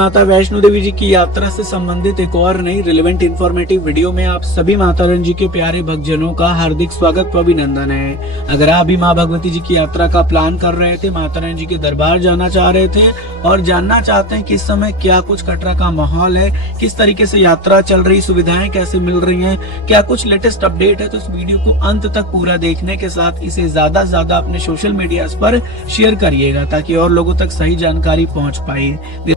माता वैष्णो देवी जी की यात्रा से संबंधित एक और नई रिलेवेंट इंफॉर्मेटिव वीडियो में आप सभी माता रानी जी के प्यारे भक्तजनों का हार्दिक स्वागत व अभिनंदन है। अगर आप भी माँ भगवती जी की यात्रा का प्लान कर रहे थे, माता रानी जी के दरबार जाना चाह रहे थे और जानना चाहते हैं कि इस समय क्या कुछ कटरा का माहौल है, किस तरीके से यात्रा चल रही, सुविधाएं कैसे मिल रही हैं, क्या कुछ लेटेस्ट अपडेट है, तो इस वीडियो को अंत तक पूरा देखने के साथ इसे ज्यादा से ज्यादा अपने सोशल मीडिया पर शेयर करिएगा ताकि और लोगों तक सही जानकारी पहुंच पाए।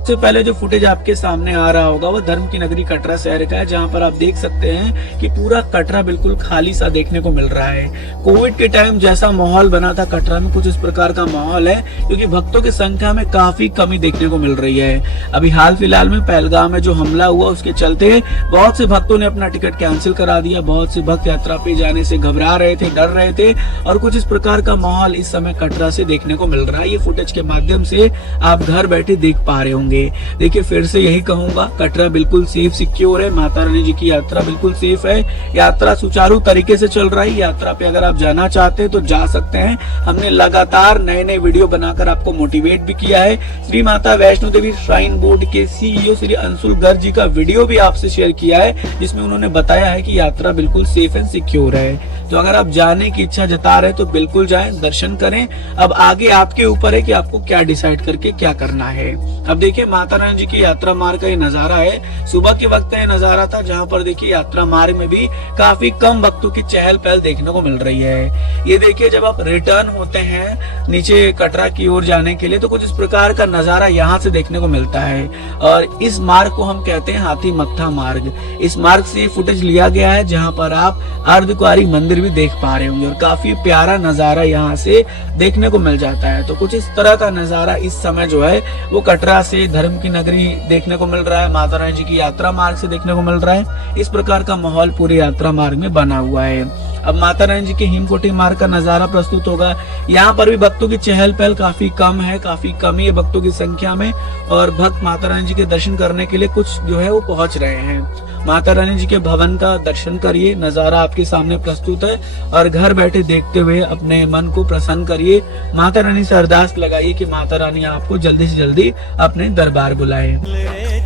सबसे पहले जो फुटेज आपके सामने आ रहा होगा वो धर्म की नगरी कटरा शहर का है, जहां पर आप देख सकते हैं कि पूरा कटरा बिल्कुल खाली सा देखने को मिल रहा है। कोविड के टाइम जैसा माहौल बना था कटरा में, कुछ इस प्रकार का माहौल है, क्योंकि भक्तों की संख्या में काफी कमी देखने को मिल रही है। अभी हाल फिलहाल में पहलगाम में जो हमला हुआ उसके चलते बहुत से भक्तों ने अपना टिकट कैंसिल करा दिया। बहुत से भक्त यात्रा पे जाने से घबरा रहे थे, डर रहे थे, और कुछ इस प्रकार का माहौल इस समय कटरा से देखने को मिल रहा है। ये फुटेज के माध्यम से आप घर बैठे देख पा रहे होंगे। देखिए, फिर से यही कहूंगा, कटरा बिल्कुल सेफ सिक्योर है, माता रानी जी की यात्रा बिल्कुल सेफ है, यात्रा सुचारू तरीके से चल रही है। यात्रा पे अगर आप जाना चाहते हैं तो जा सकते हैं। हमने लगातार नए नए वीडियो बनाकर आपको मोटिवेट भी किया है। श्री माता वैष्णो देवी श्राइन बोर्ड के सीईओ श्री अंशुल गर्ग जी का वीडियो भी आपसे शेयर किया है, जिसमें उन्होंने बताया है कि यात्रा बिल्कुल सेफ एंड सिक्योर है। तो अगर आप जाने की इच्छा जता रहे तो बिल्कुल जाएं, दर्शन करें। अब आगे आपके ऊपर है कि आपको क्या डिसाइड करके क्या करना है। अब देखिए, माता रानी जी की यात्रा मार्ग का ये नजारा है। सुबह के वक्त का ये नजारा था, जहां पर देखिए यात्रा मार्ग में भी काफी कम भक्तों की चहल पहल देखने को मिल रही है। ये देखिए, जब आप रिटर्न होते हैं नीचे कटरा की ओर जाने के लिए तो कुछ इस प्रकार का नजारा यहाँ से देखने को मिलता है, और इस मार्ग को हम कहते हैं हाथी मत्था मार्ग। इस मार्ग से फुटेज लिया गया है, जहाँ पर आप अर्धकुंवारी मंदिर भी देख पा रहे होंगे, और काफी प्यारा नजारा यहाँ से देखने को मिल जाता है। तो कुछ इस तरह का नजारा इस समय जो है वो कटरा से धर्म की नगरी देखने को मिल रहा है, माता रानी जी की यात्रा मार्ग से देखने को मिल रहा है। इस प्रकार का माहौल पूरी यात्रा मार्ग में बना हुआ है। अब माता रानी जी के हिमकोटी मार्ग का नजारा प्रस्तुत होगा। यहाँ पर भी भक्तों की चहल पहल काफी कम है, काफी कमी है भक्तों की संख्या में, और भक्त माता रानी जी के दर्शन करने के लिए कुछ जो है वो पहुंच रहे हैं। माता रानी जी के भवन का दर्शन करिए, नजारा आपके सामने प्रस्तुत है, और घर बैठे देखते हुए अपने मन को प्रसन्न करिए। माता रानी से अरदास लगाइए कि माता रानी आपको जल्दी से जल्दी अपने दरबार बुलाए।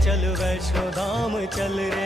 चल वैष्णो धाम चल रे,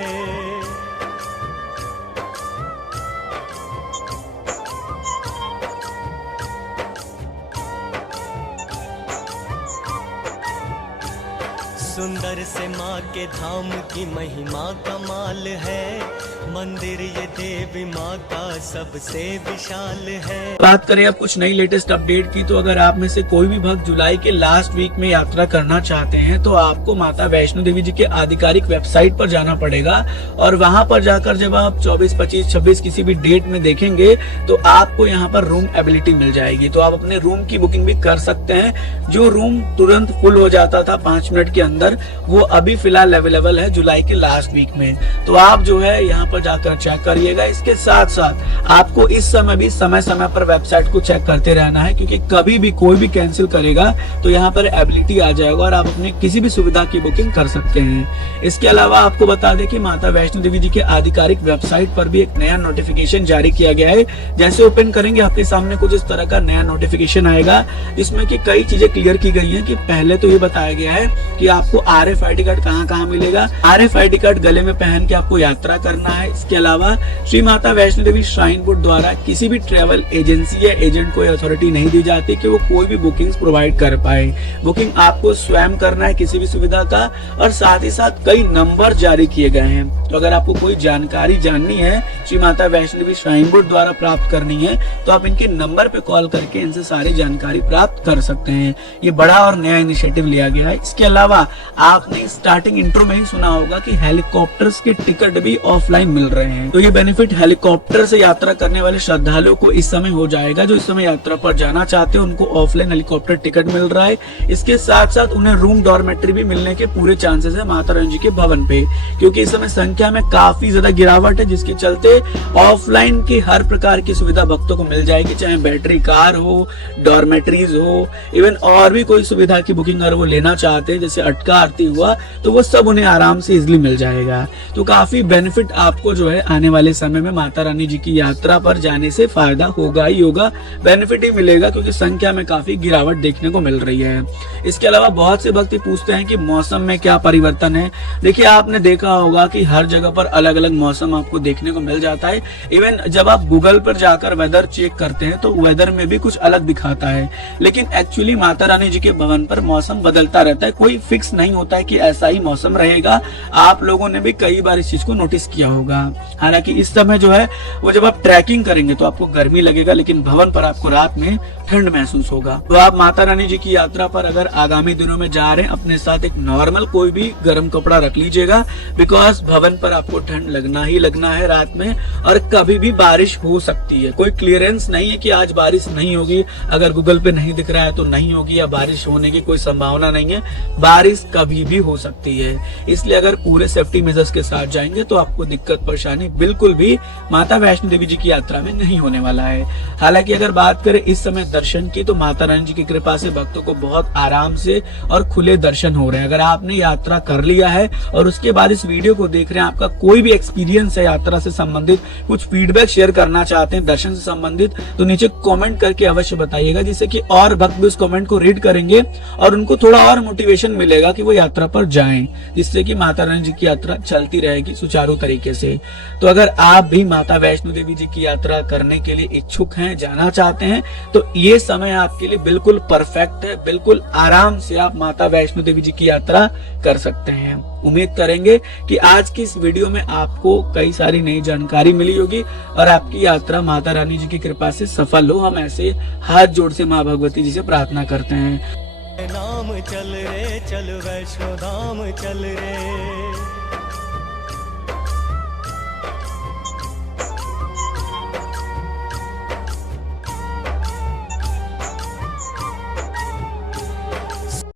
सुंदर से माँ के धाम की महिमा कमाल है, मंदिर ये देवी माँ का सबसे विशाल है। बात करें अब कुछ नई लेटेस्ट अपडेट की, तो अगर आप में से कोई भी भक्त जुलाई के लास्ट वीक में यात्रा करना चाहते हैं तो आपको माता वैष्णो देवी जी के आधिकारिक वेबसाइट पर जाना पड़ेगा, और वहां पर जाकर जब आप 24, 25, 26 किसी भी डेट में देखेंगे तो आपको यहाँ पर रूम एबिलिटी मिल जाएगी। तो आप अपने रूम की बुकिंग भी कर सकते हैं। जो रूम तुरंत फुल हो जाता था 5 मिनट के अंदर, वो अभी फिलहाल अवेलेबल है जुलाई के लास्ट वीक में। तो आप जो है यहाँ पर जाकर चेक करिएगा। इसके साथ साथ आपको इस समय भी समय समय पर वेबसाइट को चेक करते रहना है, क्योंकि कभी भी कोई भी कैंसिल करेगा तो यहाँ पर एबिलिटी आ जाएगा और आप अपनी किसी भी सुविधा की बुकिंग कर सकते हैं। इसके अलावा आपको बता दें कि माता वैष्णो देवी जी के आधिकारिक वेबसाइट पर भी एक नया नोटिफिकेशन जारी किया गया है। जैसे ओपन करेंगे आपके सामने कुछ इस तरह का नया नोटिफिकेशन आएगा, जिसमें कि कई चीजें क्लियर की गई है। कि पहले तो ये बताया गया है कि आपको RFID कार्ड कहाँ मिलेगा। RFID कार्ड गले में पहन के आपको यात्रा करना है। इसके अलावा श्री माता वैष्णो देवी श्राइन बोर्ड द्वारा किसी भी ट्रेवल एजेंसी या एजेंट को अथॉरिटी नहीं दी जाती कि वो कोई भी बुकिंग प्रोवाइड कर पाए। बुकिंग आपको स्वयं करना है किसी भी सुविधा का, और साथ ही साथ कई नंबर जारी किए गए हैं। तो अगर आपको कोई जानकारी जाननी है, श्री माता वैष्णो देवी श्राइन बोर्ड द्वारा प्राप्त करनी है, तो आप इनके नंबर पे कॉल करके इनसे सारी जानकारी प्राप्त कर सकते हैं। ये बड़ा और नया इनिशिएटिव लिया गया है। इसके अलावा आपने स्टार्टिंग इंट्रो में ही सुना होगा कि हेलीकॉप्टर्स के टिकट भी ऑफलाइन मिल रहे हैं। तो ये बेनिफिट हेलीकॉप्टर से यात्रा करने वाले श्रद्धालुओं को इस समय हो जाएगा। जो इस समय यात्रा पर जाना चाहते हैं उनको ऑफलाइन हेलीकॉप्टर टिकट मिल रहा है। इसके साथ साथ उन्हें रूम डॉर्मेट्री भी मिलने के पूरे चांसेस है माता रानी जी के भवन पे, क्योंकि इस समय संख्या में काफी ज्यादा गिरावट है, जिसके चलते ऑफलाइन की हर प्रकार की सुविधा भक्तों को मिल जाएगी, चाहे बैटरी कार हो, डॉर्मेट्रीज हो, इवन और भी कोई सुविधा की बुकिंग अगर वो लेना चाहते हैं, जैसे अटका आरती हुआ, तो वो सब उन्हें आराम से इजिली मिल जाएगा। तो काफी बेनिफिट आपको जो है आने वाले समय में माता रानी जी की यात्रा पर जाने से फायदा होगा ही होगा, बेनिफिट ही मिलेगा, क्योंकि संख्या में काफी गिरावट देखने को मिल रही है। इसके अलावा बहुत से भक्त पूछते हैं कि मौसम में क्या परिवर्तन है। देखिए, आपने देखा होगा कि हर जगह पर अलग अलग मौसम आपको देखने को मिल जाता है। इवन जब आप गूगल पर जाकर वेदर चेक करते हैं तो वेदर में भी कुछ अलग दिखाता है, लेकिन एक्चुअली माता रानी जी के भवन पर मौसम बदलता रहता है, कोई फिक्स नहीं होता है कि ऐसा ही मौसम रहेगा। आप लोगों ने भी कई बार इस चीज को नोटिस किया होगा। हालांकि इस समय जो है वो जब आप ट्रैकिंग करेंगे तो आपको गर्मी लगेगा, लेकिन भवन पर आपको रात में ठंड महसूस होगा। तो आप माता रानी जी की यात्रा पर अगर आगामी दिनों में जा रहे हैं, अपने साथ एक नॉर्मल कोई भी गर्म कपड़ा रख लीजिएगा, बिकॉज भवन पर आपको ठंड लगना ही लगना है रात में, और कभी भी बारिश हो सकती है। कोई क्लियरेंस नहीं है कि आज बारिश नहीं होगी, अगर गूगल पे नहीं दिख रहा है तो नहीं होगी, या बारिश होने की कोई संभावना नहीं है। बारिश कभी भी हो सकती है, इसलिए अगर पूरे सेफ्टी मेजर्स के साथ जाएंगे तो आपको दिक्कत परेशानी बिल्कुल भी माता वैष्णो देवी जी की यात्रा में नहीं होने वाला है। हालांकि अगर बात करें इस समय दर्शन की, तो माता रानी जी की कृपा से भक्तों को बहुत आराम से और खुले दर्शन हो रहे हैं। अगर आपने यात्रा कर लिया है और उसके बाद इस वीडियो को देख रहे हैं, आपका कोई भी एक्सपीरियंस है यात्रा से संबंधित, कुछ फीडबैक शेयर करना चाहते हैं दर्शन से संबंधित, तो नीचे कमेंट करके अवश्य बताइएगा, जिससे कि और भक्त भी उस कमेंट को रीड करेंगे और उनको थोड़ा और मोटिवेशन मिलेगा कि वो यात्रा पर जाएं, जिससे कि माता रानी जी की यात्रा चलती रहेगी सुचारू तरीके से। तो अगर आप भी माता वैष्णो देवी जी की यात्रा करने के लिए इच्छुक हैं, जाना चाहते हैं, तो ये समय आपके लिए बिल्कुल परफेक्ट है। बिल्कुल आराम से आप माता वैष्णो देवी जी की यात्रा कर सकते हैं। उम्मीद करेंगे कि आज की इस वीडियो में आपको कई सारी नई जानकारी मिली होगी और आपकी यात्रा माता रानी जी की कृपा से सफल हो। हम ऐसे हाथ जोड़ से माँ भगवती जी से प्रार्थना करते हैं। नाम चल रे चल वैष्णो धाम चल रे।